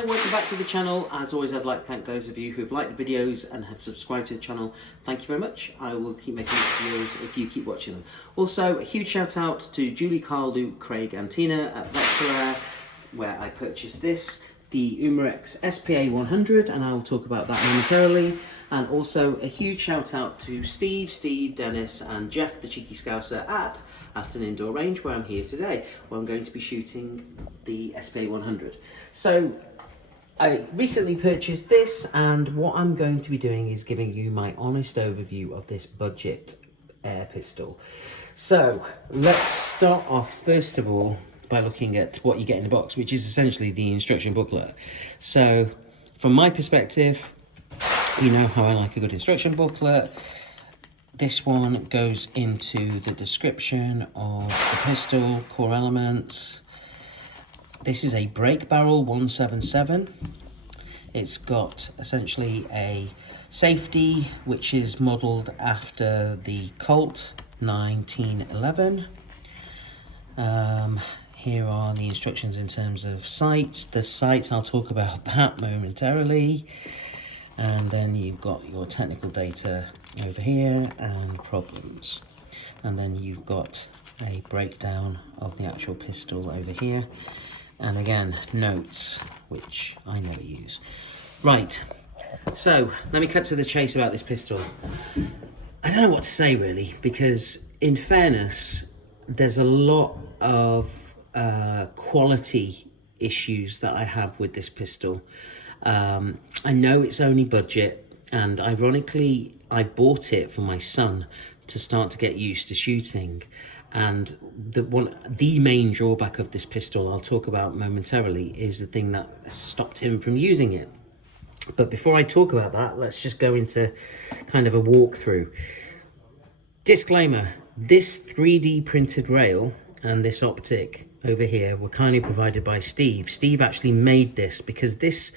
Hi, welcome back to the channel. As always, I'd like to thank those of you who've liked the videos and have subscribed to the channel. Thank you very much. I will keep making videos if you keep watching them. Also, a huge shout out to Julie, Carl, Luke, Craig and Tina at SPA, where I purchased this, the Umarex SPA 100, and I will talk about that momentarily. And also a huge shout out to Steve, Dennis and Jeff, the cheeky scouser at an indoor range where I'm here today, where I'm going to be shooting the SPA 100. So I recently purchased this, and what I'm going to be doing is giving you my honest overview of this budget air pistol. So let's start off first of all by looking at what you get in the box, which is essentially the instruction booklet. So from my perspective, you know how I like a good instruction booklet. This one goes into the description of the pistol, core elements. This is a break barrel 177. It's got essentially a safety which is modelled after the Colt 1911. Here are the instructions in terms of sights. The sights, I'll talk about that momentarily. And then you've got your technical data over here and problems. And then you've got a breakdown of the actual pistol over here. And again, notes, which I never use. Right, so let me cut to the chase about this pistol. I don't know what to say really, because in fairness, there's a lot of quality issues that I have with this pistol. I know it's only budget, and ironically, I bought it for my son to start to get used to shooting. And the main drawback of this pistol I'll talk about momentarily is the thing that stopped him from using it. But before I talk about that, let's just go into kind of a walkthrough. Disclaimer, this 3D printed rail and this optic over here were kindly provided by Steve. Steve actually made this because this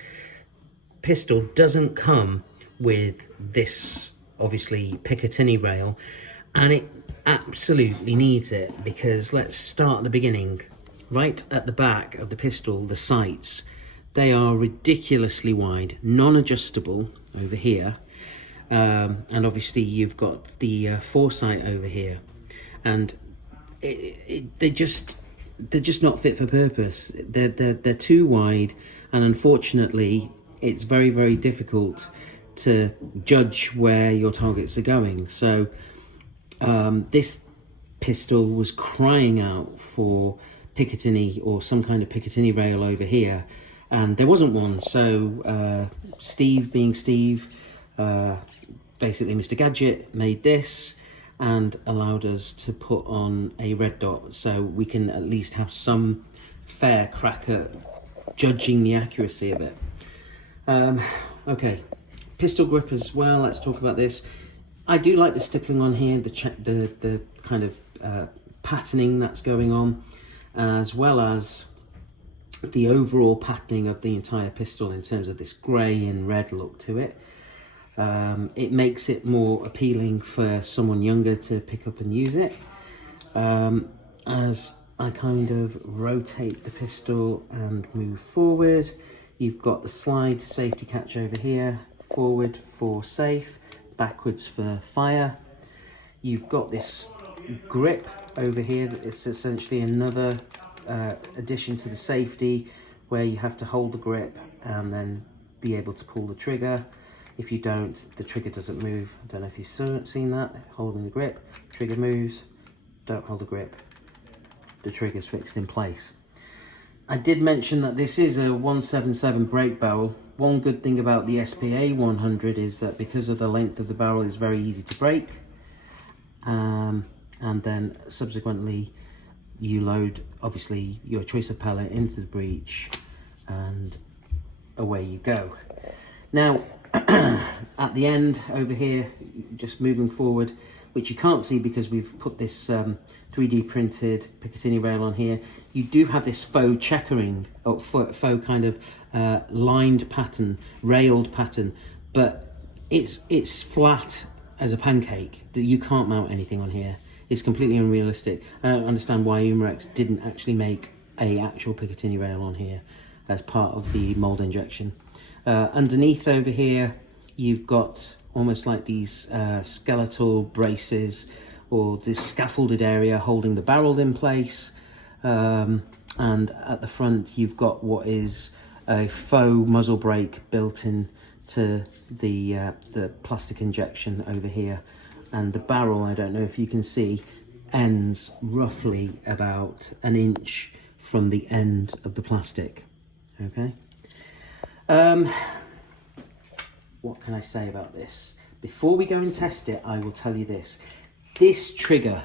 pistol doesn't come with this, obviously, Picatinny rail, and it absolutely needs it, because let's start at the beginning. Right at the back of the pistol, the sights, they are ridiculously wide, non-adjustable over here, and obviously you've got the foresight over here, and they're just not fit for purpose. They're too wide, and unfortunately it's very, very difficult to judge where your targets are going. So this pistol was crying out for Picatinny or some kind of Picatinny rail over here, and there wasn't one. So Steve, being Steve, basically Mr. Gadget, made this and allowed us to put on a red dot, so we can at least have some fair crack at judging the accuracy of it. Okay, pistol grip as well. Let's talk about this. I do like the stippling on here, the kind of patterning that's going on, as well as the overall patterning of the entire pistol in terms of this grey and red look to it. It makes it more appealing for someone younger to pick up and use it. As I kind of rotate the pistol and move forward, you've got the slide safety catch over here, forward for safe, backwards for fire. You've got this grip over here that is essentially another addition to the safety, where you have to hold the grip and then be able to pull the trigger. If you don't, the trigger doesn't move. I don't know if you've seen that. Holding the grip, trigger moves. Don't hold the grip, the trigger's fixed in place. I did mention that this is a 177 break barrel. One good thing about the SPA 100 is that because of the length of the barrel, it's very easy to break. And then subsequently you load, obviously, your choice of pellet into the breech and away you go. Now, at the end over here, just moving forward, which you can't see because we've put this 3D printed Picatinny rail on here, you do have this faux checkering, or faux kind of lined pattern, railed pattern, but it's flat as a pancake. You can't mount anything on here. It's completely unrealistic. I don't understand why Umarex didn't actually make a actual Picatinny rail on here. as part of the mold injection. Underneath over here, you've got almost like these skeletal braces, or this scaffolded area holding the barrel in place. And at the front, you've got what is a faux muzzle brake built in to the plastic injection over here. And the barrel, I don't know if you can see, ends roughly about an inch from the end of the plastic. Okay. What can I say about this? Before we go and test it, I will tell you this. This trigger,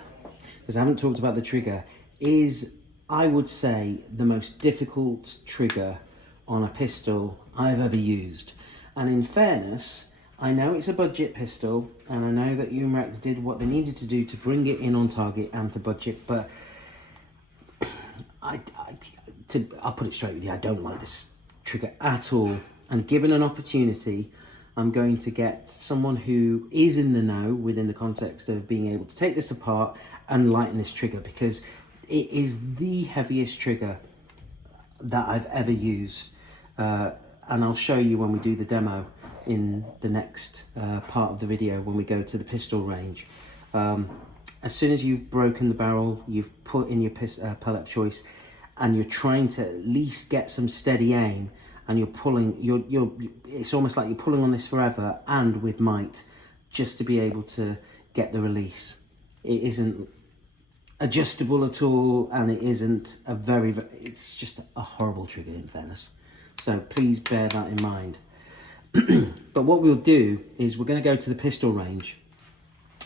because I haven't talked about the trigger, is, I would say, the most difficult trigger on a pistol I've ever used. And in fairness, I know it's a budget pistol, and I know that Umarex did what they needed to do to bring it in on target and to budget, but I'll put it straight with you, I don't like this trigger at all. And given an opportunity, I'm going to get someone who is in the know within the context of being able to take this apart and lighten this trigger, because it is the heaviest trigger that I've ever used. And I'll show you when we do the demo in the next part of the video when we go to the pistol range. As soon as you've broken the barrel, you've put in your pellet of choice, and you're trying to at least get some steady aim, and you're pulling, it's almost like you're pulling on this forever and with might, just to be able to get the release. It isn't adjustable at all, and it isn't it's just a horrible trigger, in fairness. So please bear that in mind. But what we'll do is we're going to go to the pistol range,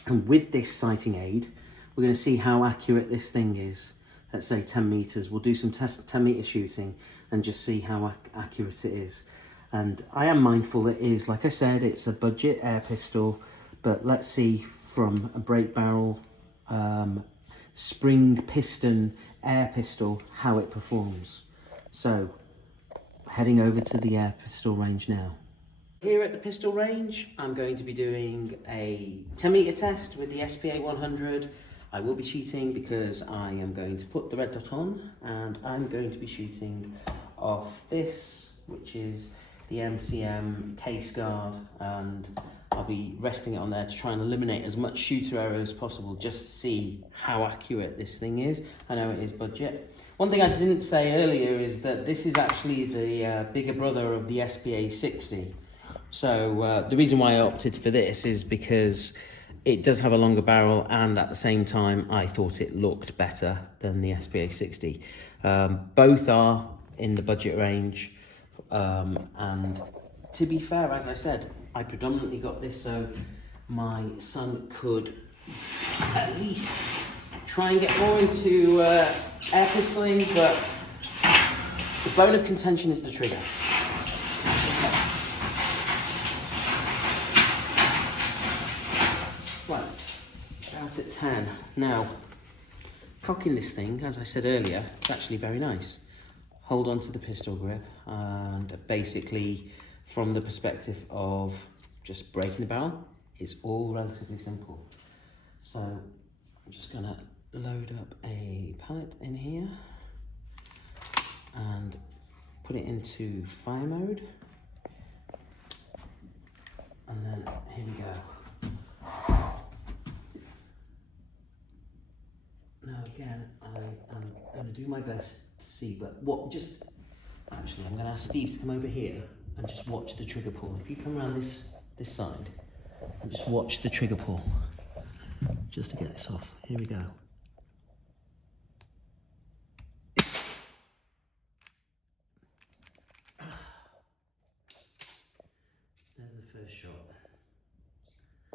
and with this sighting aid, we're going to see how accurate this thing is. Let's say 10 meters. We'll do some 10 meter shooting and just see how accurate it is. And I am mindful it is, like I said, it's a budget air pistol, but let's see from a break barrel, spring piston air pistol, how it performs. So heading over to the air pistol range now. Here at the pistol range, I'm going to be doing a 10 meter test with the SPA 100. I will be shooting because I am going to put the red dot on, and I'm going to be shooting off this, which is the MCM case guard, and I'll be resting it on there to try and eliminate as much shooter error as possible, just to see how accurate this thing is. I know it is budget. One thing I didn't say earlier is that this is actually the bigger brother of the SPA 60. So the reason why I opted for this is because it does have a longer barrel, and at the same time I thought it looked better than the SPA 60. Both are in the budget range, and to be fair, as I said, I predominantly got this so my son could at least try and get more into air pistoling, but the bone of contention is the trigger. Right, it's out at 10. Now, cocking this thing, as I said earlier, it's actually very nice. Hold on to the pistol grip, and basically from the perspective of just breaking the barrel, it's all relatively simple. So I'm just gonna load up a pellet in here and put it into fire mode, and then here we go. Now again, I am going to do my best to see, but actually I'm going to ask Steve to come over here and just watch the trigger pull. If you come around this side and just watch the trigger pull, just to get this off. Here we go. There's the first shot.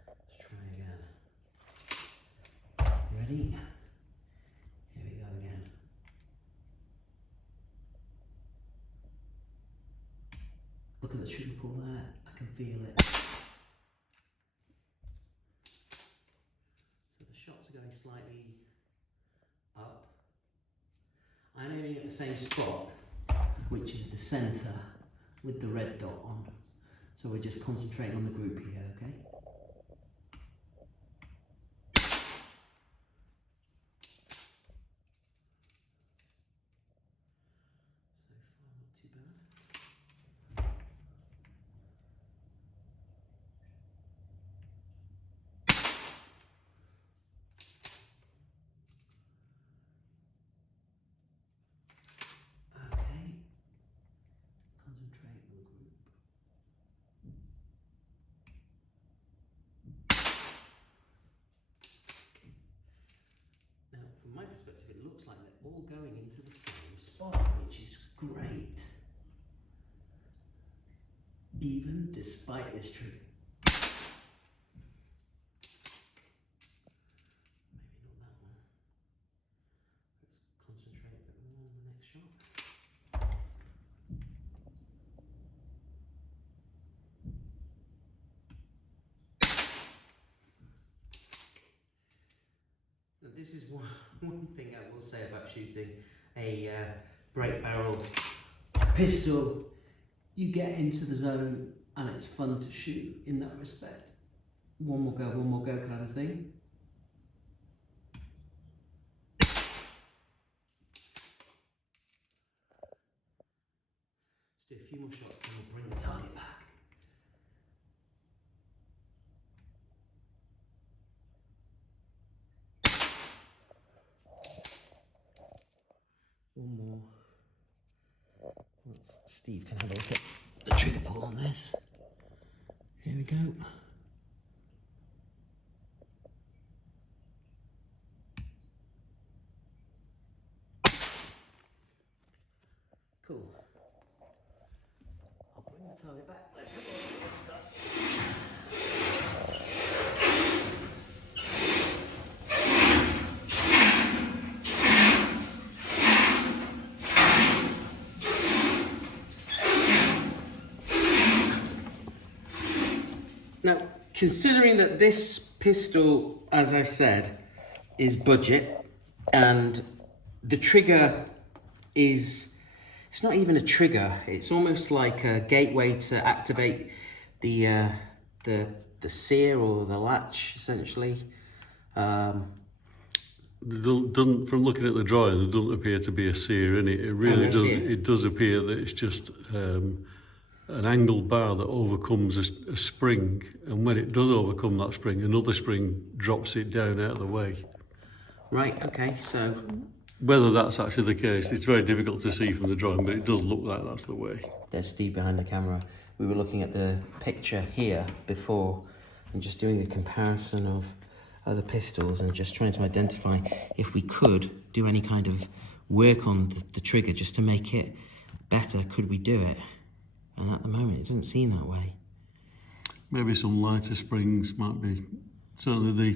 Let's try again. Ready? Here we go again. Look at the trigger pull there. I can feel it. So the shots are going slightly up. I'm aiming at the same spot, which is the centre with the red dot on. So we're just concentrating on the group here, okay? So far, not too bad. even despite this trigger. Maybe not that one. Let's concentrate a bit more on the next shot. Now, this is one thing I will say about shooting a break barrel pistol. You get into the zone and it's fun to shoot in that respect. One more go kind of thing. Let's do a few more shots, then we'll bring the target back. One more. Steve can have a look at the trigger pull on this. Here we go. Cool. I'll bring the target back. Let's have a look at that. Now, considering that this pistol, as I said, is budget, and the trigger is, it's not even a trigger, it's almost like a gateway to activate the sear or the latch, essentially. From looking at the drawing, there doesn't appear to be a sear in it. It really does. It does appear that it's just an angled bar that overcomes a spring, and when it does overcome that spring, another spring drops it down out of the way. Right, okay, so... Whether that's actually the case, it's very difficult to see from the drawing, but it does look like that's the way. There's Steve behind the camera. We were looking at the picture here before and just doing a comparison of other pistols and just trying to identify if we could do any kind of work on the trigger just to make it better. Could we do it? And at the moment, it doesn't seem that way. Maybe some lighter springs might be, certainly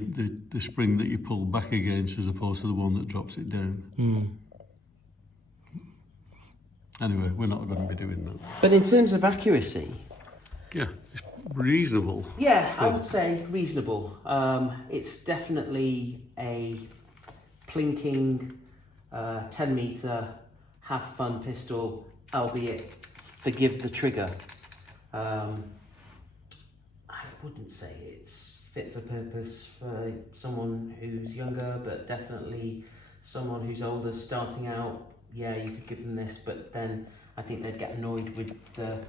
the spring that you pull back against as opposed to the one that drops it down. Anyway, we're not going to be doing that. But in terms of accuracy... Yeah, it's reasonable. Yeah, I would say reasonable. It's definitely a plinking 10 metre, have fun pistol, albeit forgive the trigger. I wouldn't say it's fit for purpose for someone who's younger, but definitely someone who's older, starting out. Yeah, you could give them this, but then I think they'd get annoyed with the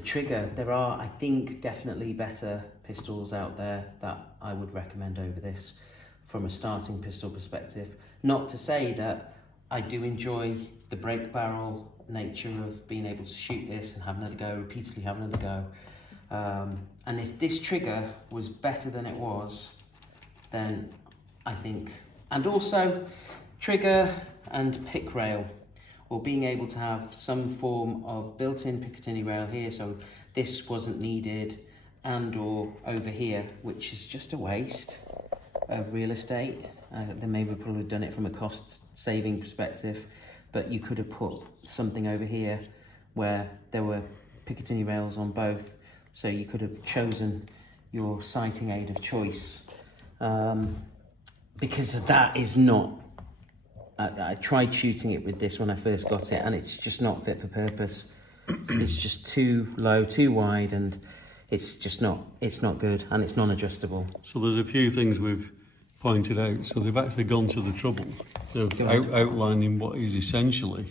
trigger. There are, I think, definitely better pistols out there that I would recommend over this from a starting pistol perspective. Not to say that I do enjoy the break barrel nature of being able to shoot this and have another go, repeatedly have another go. And if this trigger was better than it was, then I think, and also trigger and pick rail, or being able to have some form of built-in Picatinny rail here, so this wasn't needed, and or over here, which is just a waste of real estate. They maybe probably have done it from a cost-saving perspective, but you could have put something over here where there were Picatinny rails on both, so you could have chosen your sighting aid of choice, because that is not... I tried shooting it with this when I first got it, and it's just not fit for purpose. It's just too low, too wide, and it's just not, it's not good, and it's non-adjustable. So there's a few things we've pointed out. So they've actually gone to the trouble of outlining what is essentially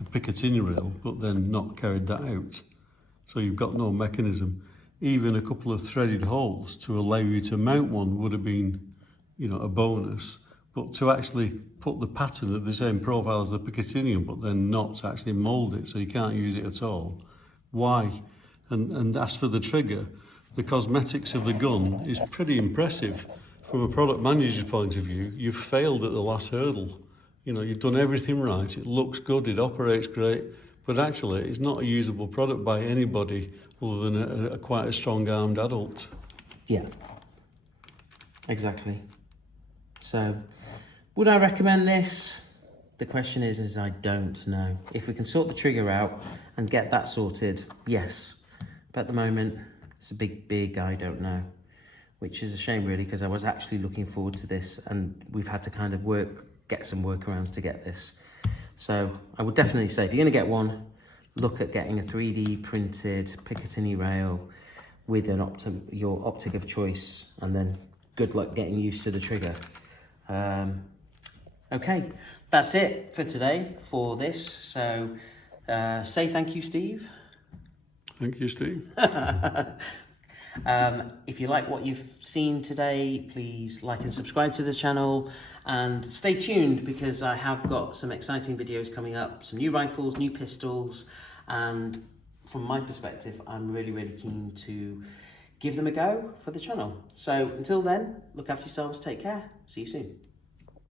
the Picatinny rail, but then not carried that out. So you've got no mechanism. Even a couple of threaded holes to allow you to mount one would have been, you know, a bonus. But to actually put the pattern at the same profile as the Picatinny, but then not to actually mould it, so you can't use it at all. Why? And as for the trigger, the cosmetics of the gun is pretty impressive. From a product manager's point of view, you've failed at the last hurdle. You know, you've done everything right, it looks good, it operates great, but actually it's not a usable product by anybody other than a quite a strong-armed adult. Yeah, exactly. So, would I recommend this? The question is I don't know. If we can sort the trigger out and get that sorted, yes. But at the moment, it's a big I don't know, which is a shame really, because I was actually looking forward to this, and we've had to kind of get some workarounds to get this. So I would definitely say, if you're going to get one, look at getting a 3D printed Picatinny rail with your optic of choice, and then good luck getting used to the trigger. Okay, that's it for today for this. So say thank you, Steve. Thank you, Steve. If you like what you've seen today, please like and subscribe to the channel, and stay tuned because I have got some exciting videos coming up, some new rifles, new pistols, and from my perspective, I'm really keen to give them a go for the channel. So until then, look after yourselves, take care, see you soon.